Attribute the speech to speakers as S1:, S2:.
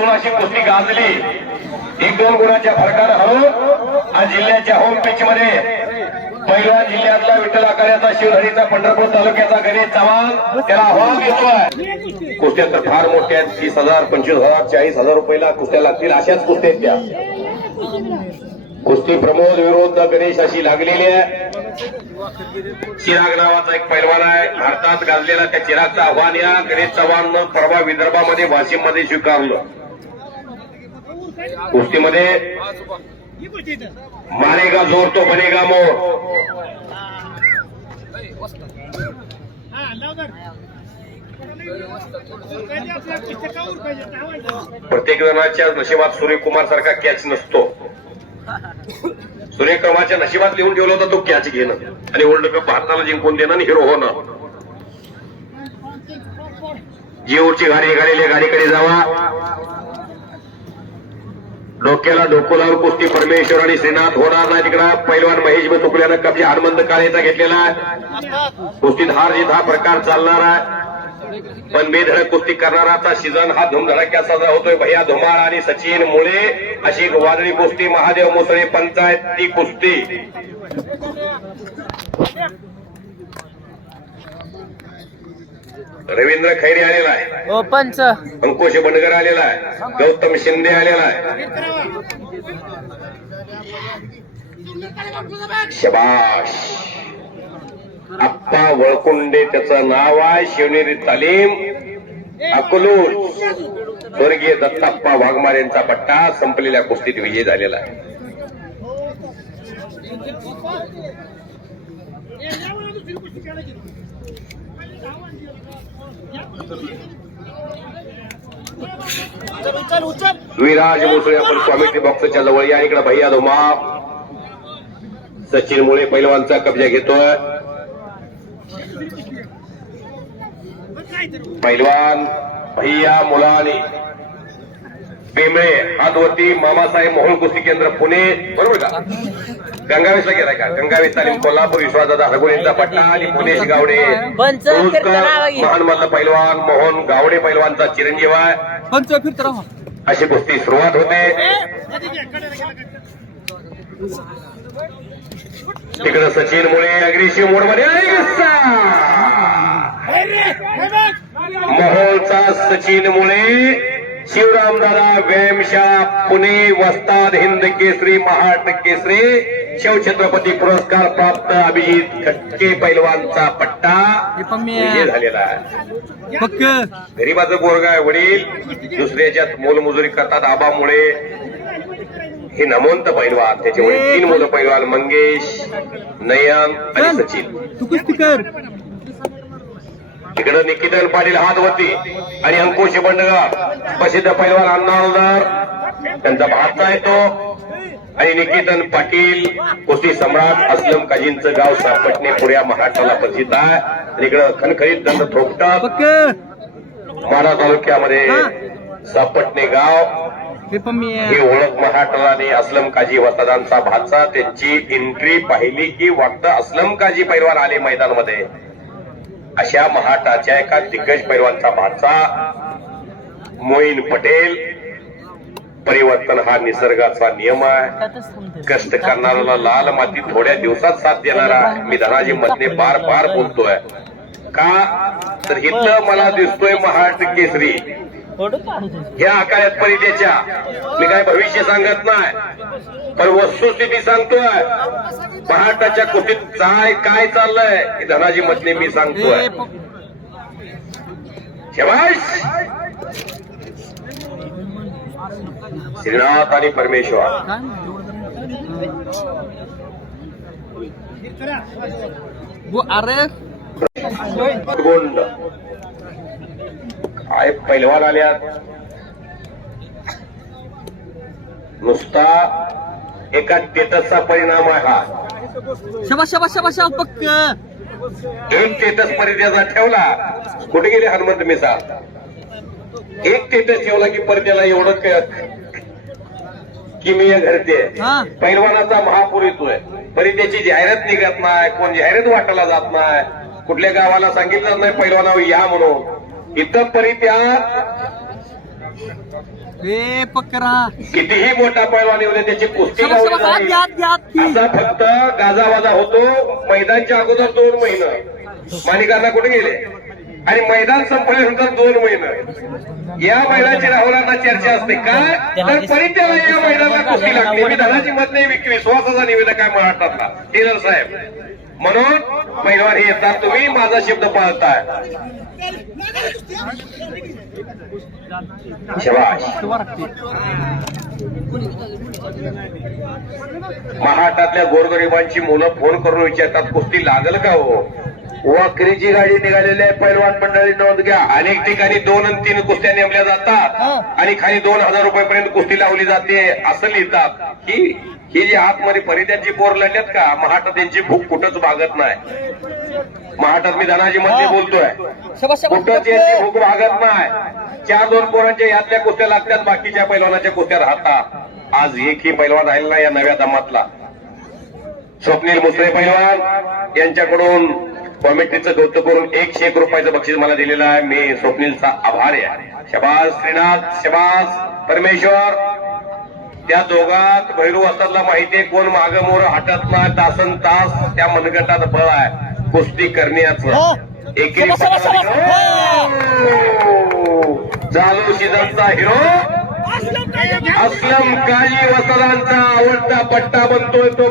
S1: बसून अशी कुस्ती गाजली एक दोन गुणाच्या फरकानं हो, हळू आज जिल्ह्याच्या होम पिच मध्ये. पहिला जिल्ह्यातला विठ्ठल आकार्याचा शिवहरीचा पंढरपूर तालुक्याचा गणेश चव्हाण त्याला आव्हान घेतोय कुस्त्या तर फार मोठ्या आहेत तीस हजार पंचवीस हजार चाळीस हजार रुपयाला कुस्त्या लागतील अशाच कुस्त्या आहेत त्या. कुस्ती प्रमोद विरोध गणेश अशी लागलेली आहे. चिराग नावाचा एक पैलवान आहे भारतात गाजलेला त्या चिरागचं आव्हान या गणेश चव्हाण परवा विदर्भामध्ये वाशिममध्ये स्वीकारलं. कुस्तीमध्ये मारेगा जोर तो बनेगा मोर. प्रत्येक जणाच्या नशिबात सूर्यकुमार सारखा कॅच नसतो. सूर्यक्रमाच्या नशिबात लिहून ठेवलं होता तो कॅच घेणं. आणि वर्ल्ड कप भारताला जिंकून देणं आणि हिरो होणं. जीवची गाडी गाडीले गाडीकडे जावा. डोक्याला डोकं लावून कुस्ती परमेश्वर आणि श्रीनाथ होणार नाही तिकडं. पैलवान महेश तुकल्यानं कब्जा हनुमंत काळेचा घेतलेला आहे. कुस्तीत हार जीत हा प्रकार चालणार आहे. पण बेधडक कुस्ती करणाराचा सीझन हा धुमधडक्या साजरा होतोय. भैया धुमाळ आणि सचिन मुळे अशी एक वादळी कुस्ती. महादेव मुसळे पंचायत ती कुस्ती. रवींद्र खैरे आलेला आहे.
S2: पंच
S1: अंकुश बंडगर आलेला आहे. गौतम शिंदे आलेला आहे. शबाश. आप्पा वळकुंडे त्याचं नाव आहे. शिवनेरी तालीम. अकलूर. स्वर्गीय दत्ताप्पा वाघमार यांचा पट्टा संपलेल्या कुस्तीत विजय झालेला आहे. विराज मुसळे आपण कॉमेंट्री बॉक्सच्या जवळ या. इकडे भैया धुमा सचिन मुळे पैलवानचा कब्जा घेतोय. पैलवान भैया मुलानी. बेंबळे हातवरती मामासाहेब मोहोळ कुस्ती केंद्र पुणे. बरोबर का? गंगावेशला गेलाय का? गंगावेश तालीम कोल्हापूर विश्वासदादा हरगुणेंचा पट्टा आणि पुणेश गावडे. महान मल्ल पैलवान मोहन गावडे पैलवानचा चिरंजीव आहे.
S2: पंच फिरत राहा
S1: अशी कुस्ती सुरुवात होते. तिकडे सचिन मुळे अग्रेसिव्ह मोडमध्ये. मोहोळचा सचिन मुळे शिवरामदादा व्यायामशाळा पुणे वस्ताद हिंद केसरी महाट केसरी शिवछत्रपती पुरस्कार प्राप्त अभिजित खटके पैलवानचा पट्टा विजय झालेला आहे. गरीबाचं आहे वडील. दुसऱ्याच्यात मोलमजुरी करतात आबामुळे. हे नमवंत पैलवान. त्याचे वडील तीन मुलं पैलवान. मंगेश नयन आणि सचिन.
S2: तू कुस्ती कर.
S1: इकडं निकितन पाटील हातवरती आणि अंकुश बंडगर प्रसिद्ध पैलवान अण्णाळदार त्यांचा भाचा येतो. आणि निकेतन पाटील कुस्ती सम्राट अस्लम काजींचं गाव सापटणे पुऱ्या महाराष्ट्राला प्रसिद्ध आहे. आणि इकडं खणखणीत दंड
S2: पक्क.
S1: माढा तालुक्यामध्ये सापटणे गाव.
S2: हे
S1: ओळख महाटलाने असलम काजी वसदांचा भाचा. त्यांची एंट्री पाहिली की वाटतं असलम काजी पैलवान आले मैदानामध्ये. अशा महाटाच्या एका दिग्गज पैलवानचा भाचा. मोईन पटेल परिवर्तन हा निसर्गाचा नियम आहे. कष्ट करणाऱ्याला लाल माती थोड्या दिवसात साथ देणारा मी धनाजी मधने बार बार बोलतोय. का? तर इथं मला दिसतोय महाट केसरी. ह्या आकारात परिचयाच्या. मी काय भविष्य सांगत नाही पण वस्तुस्थिती सांगतोय. महाराष्ट्राच्या कुस्तीत काय काय चाललंय धनाजी मधने मी सांगतोय. श्रीनाथ आणि परमेश्वर.
S2: अरे
S1: गोंड. काय पैलवान आल्यात? नुसता एका टेटसचा परिणाम आहे हा.
S2: शबा शबा शबा शबा पक्क.
S1: एक स्टेटस परिचयाचा ठेवला. कुठे गेले हनुमंत मिसा? एक स्टेटस ठेवला की परिचयाला एवढं किमीय घडते. पैलवानाचा महापूर येतोय. परिचयाची जाहिरात निघत नाही कोण जाहिरात वाटायला जात नाही. कुठल्या गावाला सांगितलं नाही पैलवानावर या म्हणून. इथं परित्या
S2: ए पकरा.
S1: कितीही मोठा पैलवान येऊ दे त्याची कुस्ती. असा फक्त गाजावाजा होतो. मैदानच्या अगोदर दोन महिने. मालिकांना कुठे गेले? आणि मैदान संपल्यानंतर दोन महिने. या मैदानाची राहुलांना चर्चा असते. काय तर परित्याला या मैदानाला कुस्ती लागते? मी धनाची मत नाही विक- विश्वासाचा निवेदक आहे महाराष्ट्रातला टेलर साहेब. म्हणून पैलवान हे येतात तुम्ही माझा शब्द पाळताय. शबाश. महाटातल्या गोरगरिबांची मुलं फोन करून विचारतात कुस्ती लागल का हो? वाकरीची गाडी निघालेली आहे. पैलवान मंडळी नोंद घ्या. अनेक ठिकाणी दोन आणि तीन कुस्त्या नेमल्या जातात. आणि खाली दोन हजार रुपयापर्यंत कुस्ती लावली जाते असं लिहितात. ही ही जी आतमध्ये परित्याची पोर लढल्यात का? महाटात त्यांची भूक कुठंच भागत नाही. महाटात मी धनाजी मध्ये बोलतोय. कुठंच यांची भूक भागत नाही. चार दोन पोरांच्या यातल्या कुस्त्या लागतात बाकीच्या पैलवानाच्या कुस्त्या राहतात. आज एकही पैलवान राहिला या नव्या दमातला. स्वप्नील मुसळे पैलवान यांच्याकडून कॉमिटीचं कौतुक करून एकशे एक रुपयाचं बक्षीस मला दिलेलं आहे. मी स्वप्नीलचा आभारी आहे. शबाज श्रीनाथ शबाज परमेश्वर. त्या दोघात भैरू असताना माहितीये कोण माग मोर हटत नाही तासन तास त्या मनगटात बळ आहे. कुस्ती करण्याचं. एकेरी
S2: शबाश.
S1: चालू सीझनचा हिरो. असलम काजी वसरांचा आवडता पट्टा बनतोय तो.